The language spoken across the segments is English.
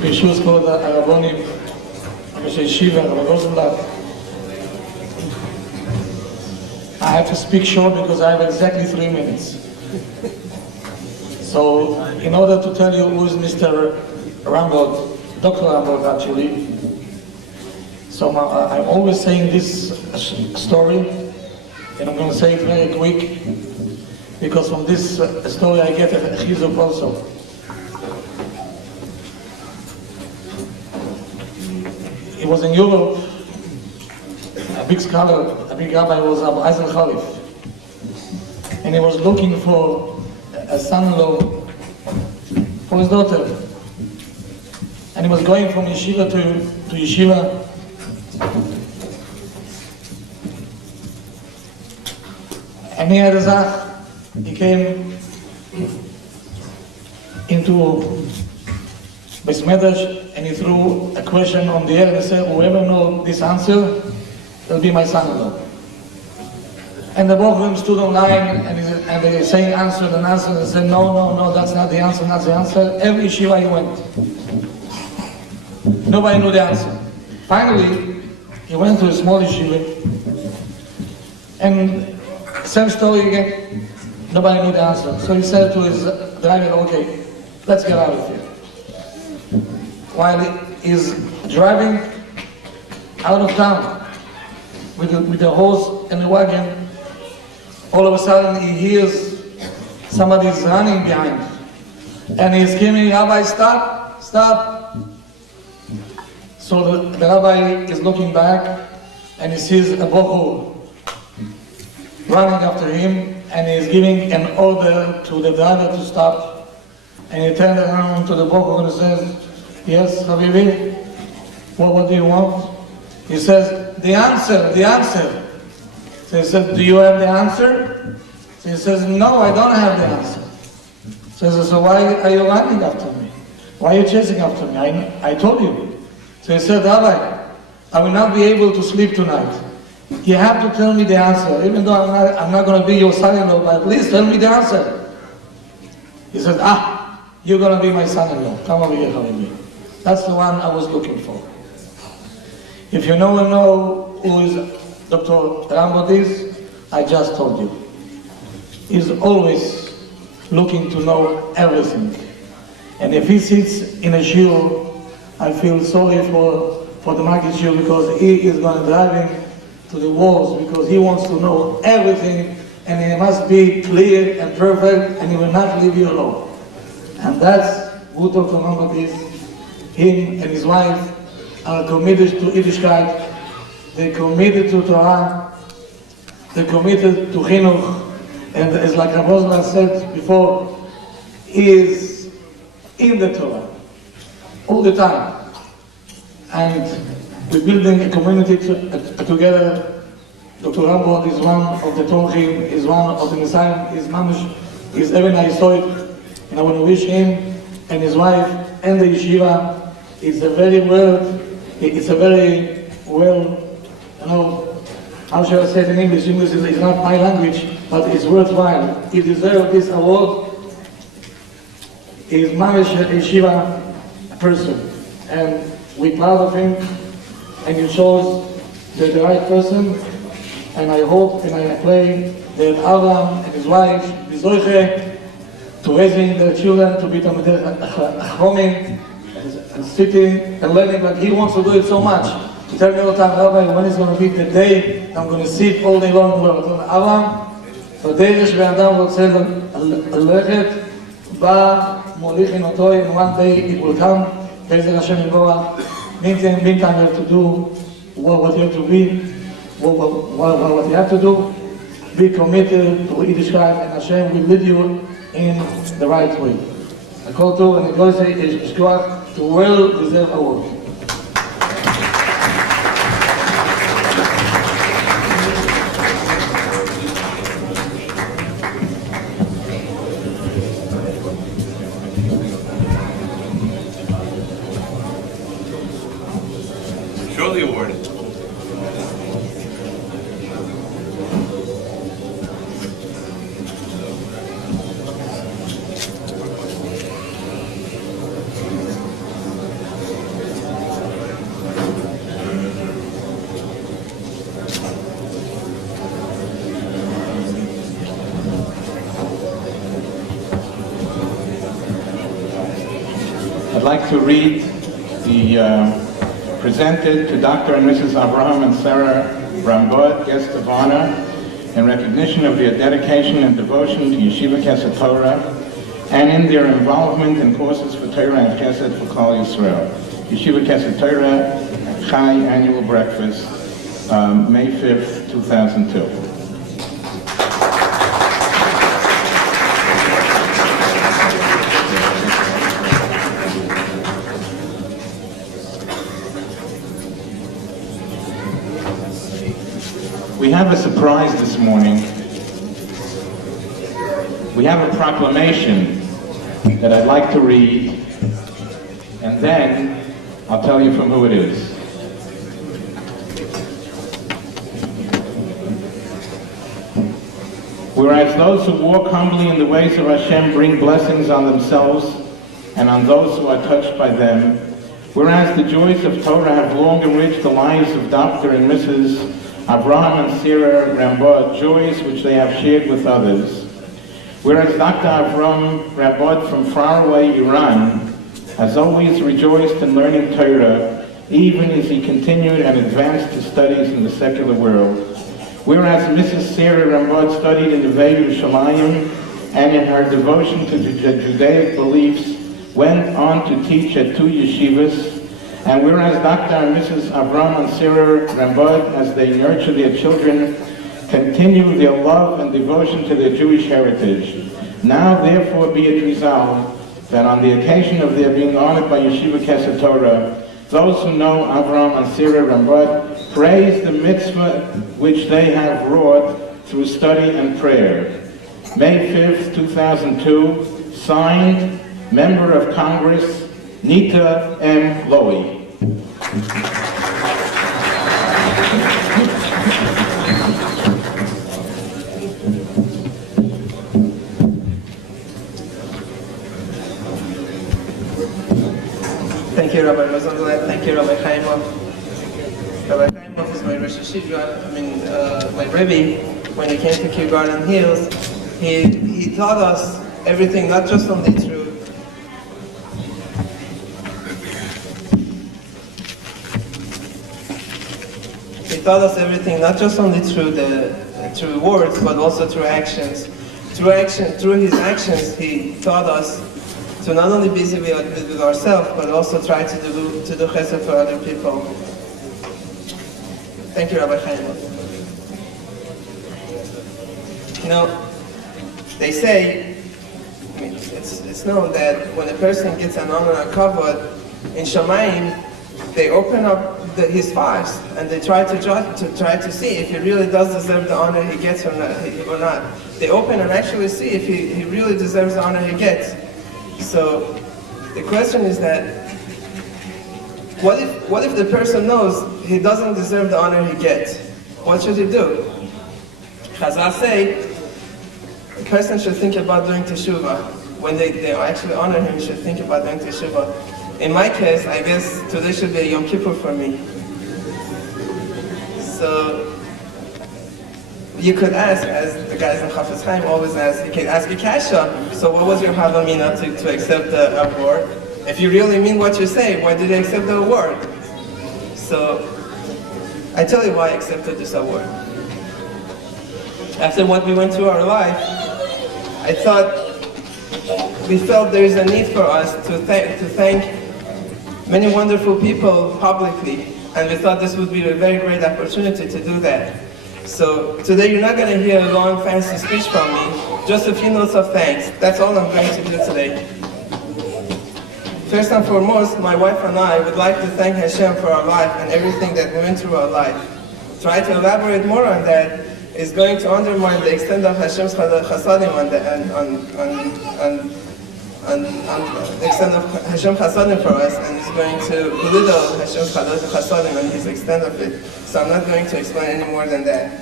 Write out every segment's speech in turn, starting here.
ברשות כבוד הרבונים, ראש הישיבה, הרב רוזנבלט. I have to speak short because I have exactly 3 minutes. So, in order to tell you who is Mr. RAMBOD, Dr. RAMBOD actually, so I'm always saying this story, and I'm going to say it very quick, because from this story I get a chizuk also. It was in Europe, a big scholar, a big rabbi was Rabbi Eisen Khalif, and he was looking for a son-in-law for his daughter, and he was going from yeshiva to yeshiva, and he had a zach. He came into Beis Medrash and he threw a question on the air and he said, whoever knows this answer will be my son-in-law. And the both of them stood online and they were saying answer and answer, and said, no, that's not the answer, that's the answer. Every yeshiva he went. Nobody knew the answer. Finally, he went to a small yeshiva and same story again. Nobody knew the answer. So he said to his driver, okay, let's get out of here. While he's driving out of town with the horse and the wagon, all of a sudden he hears somebody's running behind. And he's screaming, Rabbi, stop, stop. So the rabbi is looking back and he sees a bochur running after him, and he's giving an order to the driver to stop. And he turned around to the bochur and says, yes, Habibi, what do you want? He says, the answer. So he said, do you have the answer? So he says, no, I don't have the answer. So he says, so why are you running after me? Why are you chasing after me? I told you. So he said, Rabbi, I will not be able to sleep tonight. You have to tell me the answer, even though I'm not going to be your son-in-law, but at least tell me the answer. He said, you're going to be my son-in-law. Come over here, Habibi. That's the one I was looking for. If you know who is Dr. RAMBOD is, I just told you. He's always looking to know everything. And if he sits in a shiur, I feel sorry for the Maggid shiur, because he is going to drive him to the walls, because he wants to know everything, and he must be clear and perfect, and he will not leave you alone. And that's who Dr. RAMBOD is. Him and his wife are committed to Yiddishkeit, they're committed to Torah, they're committed to Chinuch, and as like Rabbi Rosman said before, he is in the Torah all the time. And we're building a community together. Dr. RAMBOD is one of the Torchim, is one of the Messiah, is Mamish, is Even HaYesod, and I want to wish him and his wife and the yeshiva. It's a very well, how shall I say it in English? English is not my language, but it's worthwhile. He deserves this award. He is Mamish a yeshiva person, and we're proud of him, and he chose the right person, and I hope and I pray that Avraham and his wife, Bizoiche, to raising their children to be Talmidei Chachamim, and sitting and learning like he wants to do it so much. He tell me all the time, Rabbi, when is going to be the day I'm going to sit all day long? Avraham, בדרך שאדם רוצה ללכת, בא, מוליכין אותו, and one day it will come, בעזר השם יתברך. Meantime you have to do what you have to be, what you have to do. Be committed to Yiddishkeit, and Hashem will lead you in the right way. I call to and I say is to well-deserved award. Surely awarded. like to read the presented to Dr. and Mrs. Avraham and Sarah RAMBOD, guest of honor, in recognition of their dedication and devotion to Yeshiva Kesed Torah and in their involvement in courses for Torah and Chesed for Klal Yisrael. Yeshiva Kesed Torah Chai Annual Breakfast, May 5th, 2002. We have a surprise this morning. We have a proclamation that I'd like to read, and then I'll tell you from who it is. Whereas those who walk humbly in the ways of Hashem bring blessings on themselves and on those who are touched by them, whereas the joys of Torah have long enriched the lives of Dr. and Mrs. Avraham and Sarah RAMBOD, joys which they have shared with others. Whereas Dr. Avraham RAMBOD from faraway Iran has always rejoiced in learning Torah, even as he continued and advanced his studies in the secular world. Whereas Mrs. Sarah RAMBOD studied in the Yerushalayim and in her devotion to Judaic beliefs went on to teach at 2 yeshivas. And whereas Dr. and Mrs. Avraham and Sarah RAMBOD, as they nurture their children, continue their love and devotion to their Jewish heritage, now therefore be it resolved that on the occasion of their being honored by Yeshiva Kesed Torah, those who know Avraham and Sarah RAMBOD praise the mitzvah which they have wrought through study and prayer. May 5th, 2002, signed, Member of Congress, Nita M. Lowy. Thank you, Rabbi Rosenblatt. Thank you, Rabbi CHAIMOFF. Rabbi CHAIMOFF is my Rosh Hashiva, my Rebbe. When he came to Kindergarten Hills, he taught us everything, not just only through through words, but also through actions. Through his actions, he taught us to not only be busy with ourselves, but also try to do chesed for other people. Thank you, Rabbi CHAIMOFF. You know, they say, it's known that when a person gets an honor and kavod in Shamayim, they open up his files and they try to see if he really does deserve the honor he gets or not. They open and actually see if he really deserves the honor he gets. So the question is that what if the person knows he doesn't deserve the honor he gets? What should he do? Chazal say a person should think about doing teshuvah. When they actually honor him, he should think about doing teshuvah. In my case, I guess today should be a Yom Kippur for me. So you could ask, as the guys in Chafetz Chaim always ask, you can ask a kasha. So what was your havamina to accept the award? If you really mean what you say, why did you accept the award? So I tell you why I accepted this award. After what we went through our life, I thought we felt there is a need for us to thank many wonderful people publicly, and we thought this would be a very great opportunity to do that. So today you're not going to hear a long fancy speech from me, just a few notes of thanks. That's all I'm going to do today. First and foremost, my wife and I would like to thank Hashem for our life and everything that we went through our life. Try to elaborate more on that is going to undermine the extent of Hashem's chasadim and the extent of Hashem chasadim for us, and is going to belittle Hashem's chasadim and his extent of it. So I'm not going to explain any more than that.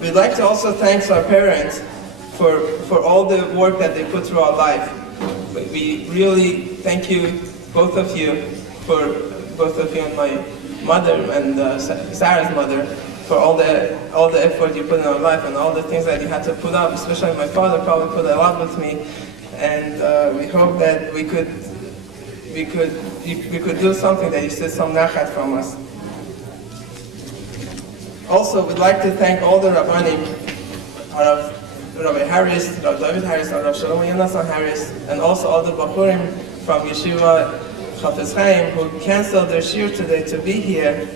We'd like to also thank our parents for all the work that they put through our life. We really thank you, both of you and my mother and Sarah's mother, for all the effort you put in our life and all the things that you had to put up. Especially my father probably put a lot with me, and we hope that we could do something that you see some nachat from us. Also, we'd like to thank all the Rabbanim, Rabbi Harris, Rabbi David Harris, Rabbi Shalom Yonasan Harris, and also all the Bachurim from Yeshiva Chafetz Chaim who canceled their shiur today to be here.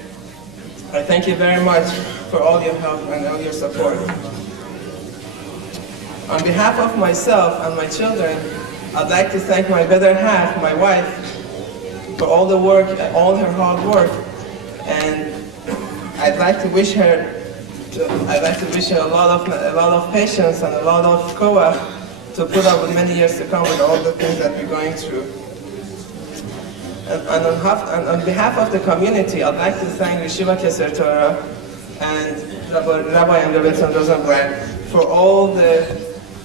I thank you very much for all your help and all your support. On behalf of myself and my children, I'd like to thank my better half, my wife, for all the work, all her hard work, and I'd like to wish her a lot of patience and a lot of koach to put up with many years to come with all the things that we're going through. And on behalf of the community, I'd like to thank Yeshiva Keser Torah and Rabbi and Rabbi Rosenblatt for all the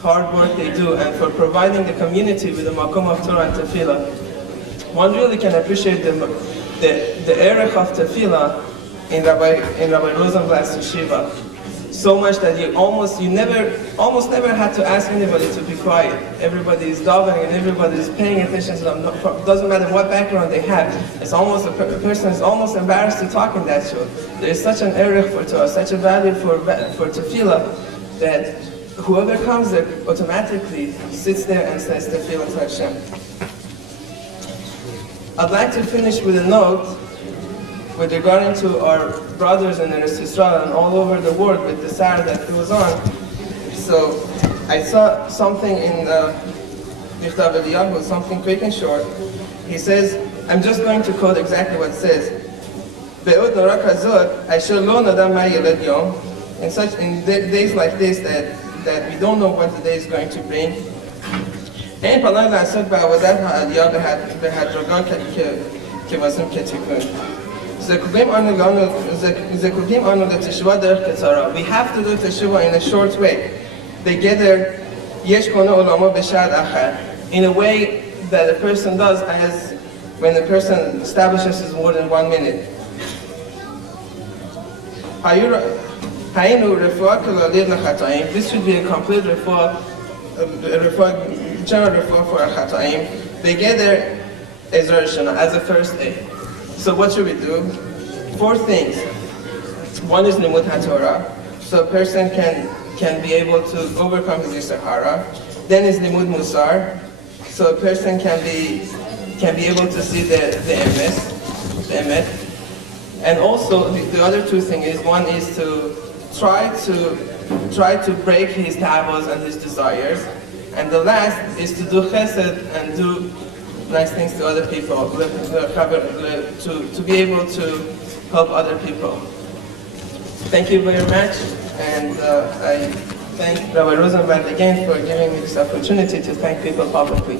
hard work they do and for providing the community with a makom of Torah and tefillah. One really can appreciate the erech of tefillah in Rabbi Rosenblatt's yeshiva, so much that you almost never had to ask anybody to be quiet. Everybody is davening and everybody is paying attention to them. Doesn't matter what background they have. It's almost a person is almost embarrassed to talk in that show. There is such an erech for Torah, such a value for tefillah, that whoever comes there automatically sits there and says tefillah to Hashem. I'd like to finish with a note with regarding to our brothers in Eretz Yisrael and all over the world with the Sarah that goes on. So I saw something in Michtav Eliyahu, something quick and short. He says, I'm just going to quote exactly what it says. Be'od nora kazot, asher lo nada ma yeled yom. In days like this that we don't know what the day is going to bring. אין פנאי לעסוק בעבודת העלייה בהדרגה כמעשים כתיקון. זקוקים אנו לתשובה דרך קצרה. We have to do teshuvah in a short way. בגדר יש קונה עולמו בשעד אחר. In a way that a person does as when a person establishes more than 1 minute. היינו רפואה כללית לחטאים. This should be a complete רפואה, general refuah for Chataim, Begeder Ezra Rishona, as a first aid. So what should we do? 4 things. One is Limud HaTorah, so a person can be able to overcome his Yisahara. Then is Limud Musar, so a person can be able to see the emet. And also the other 2 things is, one is to try to break his tabos and his desires. And the last is to do chesed and do nice things to other people, to be able to help other people. Thank you very much, and I thank Rabbi Rosenblatt again for giving me this opportunity to thank people publicly.